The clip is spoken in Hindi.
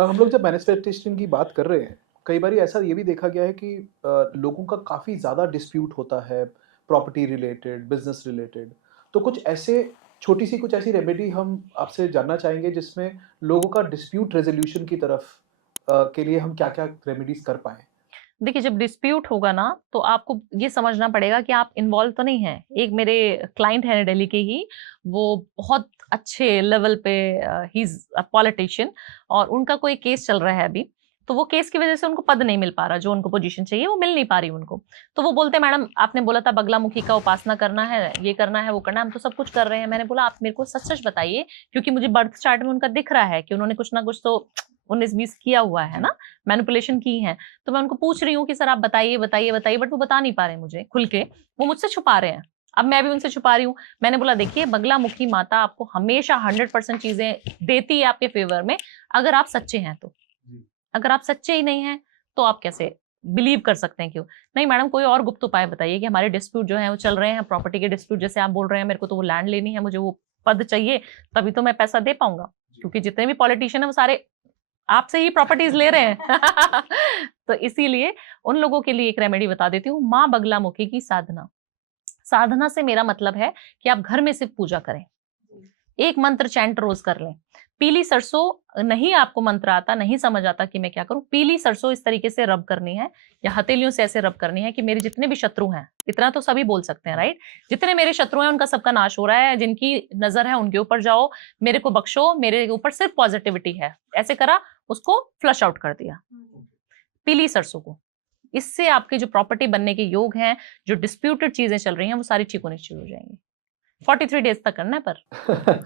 हम लोग जब मैनिफेस्टेशन की बात कर रहे हैं, कई बारी ऐसा ये भी देखा गया है कि लोगों का काफ़ी ज़्यादा डिस्प्यूट होता है, प्रॉपर्टी रिलेटेड, बिज़नेस रिलेटेड। तो कुछ ऐसे छोटी-सी कुछ ऐसी रेमेडी हम आपसे जानना चाहेंगे जिसमें लोगों का डिस्प्यूट रेज़ोल्यूशन की तरफ के लिए हम क्या-क्या रेमेडीज़ कर पाएँ? देखिए, जब डिस्प्यूट होगा ना, तो आपको ये समझना पड़ेगा कि आप इन्वॉल्व तो नहीं हैं। एक मेरे क्लाइंट हैं दिल्ली के ही, वो बहुत अच्छे लेवल पे ही इज़ अ पॉलिटिशियन और उनका कोई केस चल रहा है अभी। तो वो केस की वज़ह से उनको पद नहीं मिल पा रहा, जो उनको पोज़ीशन चाहिए, वो मिल नहीं पा रही उनको। तो वो बोलते हैं, "मैडम, आपने बोला था बगलामुखी का उपासना करना है, ये करना है, वो करना है, हम तो सब कुछ कर रहे हैं।" मैंने बोला, "आप मेरे को सच-सच बताइए, क्योंकि मुझे बर्थ चार्ट में उनका दिख रहा है कि उन्होंने कुछ ना कुछ तो 19-20 किया हुआ है जी। ना, मैनिपुलेशन की है।" तो मैं उनको पूछ रही हूँ कि सर आप बताइए, बताइए, बताइए, बट वो बता नहीं पा रहे हैं मुझे खुल के, वो मुझसे छुपा रहे हैं। अब मैं भी उनसे छुपा रही हूँ। मैंने बोला देखिए, बगलामुखी माता आपको हमेशा 100% चीज़ें देती है आपके फ़ेवर में, अगर आप सच्चे हैं तो। जी। अगर आप सच्चे ही नहीं हैं, तो आप कैसे बिलीव कर सकते हैं क्यों? नहीं मैडम, कोई और गुप्त उपाय बताइए कि हमारे डिस्प्यूट जो हैं वो चल रहे हैं, प्रॉपर्टी के डिस्प्यूट जैसे आप बोल रहे हैं, मेरे को तो वो लैंड लेनी है, मुझे वो पद चाहिए, तभी तो मैं पैसा दे पाऊँगा। जी। क्योंकि जितने भी पॉलिटिशियन हैं वो सारे आपसे ही प्रॉपर्टीज़ ले रहे हैं। तो इसीलिए उन लोगों के लिए एक रेमेडी बता देती हूँ, माँ बगलामुखी की साधना। साधना से मेरा मतलब है कि आप घर में सिर्फ पूजा करें। एक मंत्र चैंट रोज़ कर लें। पीली सरसों नहीं आपको मंत्र आता, नहीं समझ आता कि मैं क्या करूँ, पीली सरसों इस तरीके से रब करनी है या हथेलियों से ऐसे रब करनी है कि मेरे जितने भी शत्रु हैं, इतना तो सभी बोल सकते हैं, राइट? जितने मेरे शत्रु हैं उनका सबका नाश हो रहा है, जिनकी नज़र है उनके ऊपर जाओ, मेरे को बख्शो, मेरे ऊपर सिर्फ पॉजिटिविटी है। ऐसे करा, उसको फ्लश आउट कर दिया, पीली सरसों को। इससे आपके जो प्रॉपर्टी बनने के योग हैं, जो डिस्प्यूटेड चीज़ें चल रही हैं, वो सारी ठीक होनी शुरू हो जाएँगी। 43 डेज़ तक करना है पर।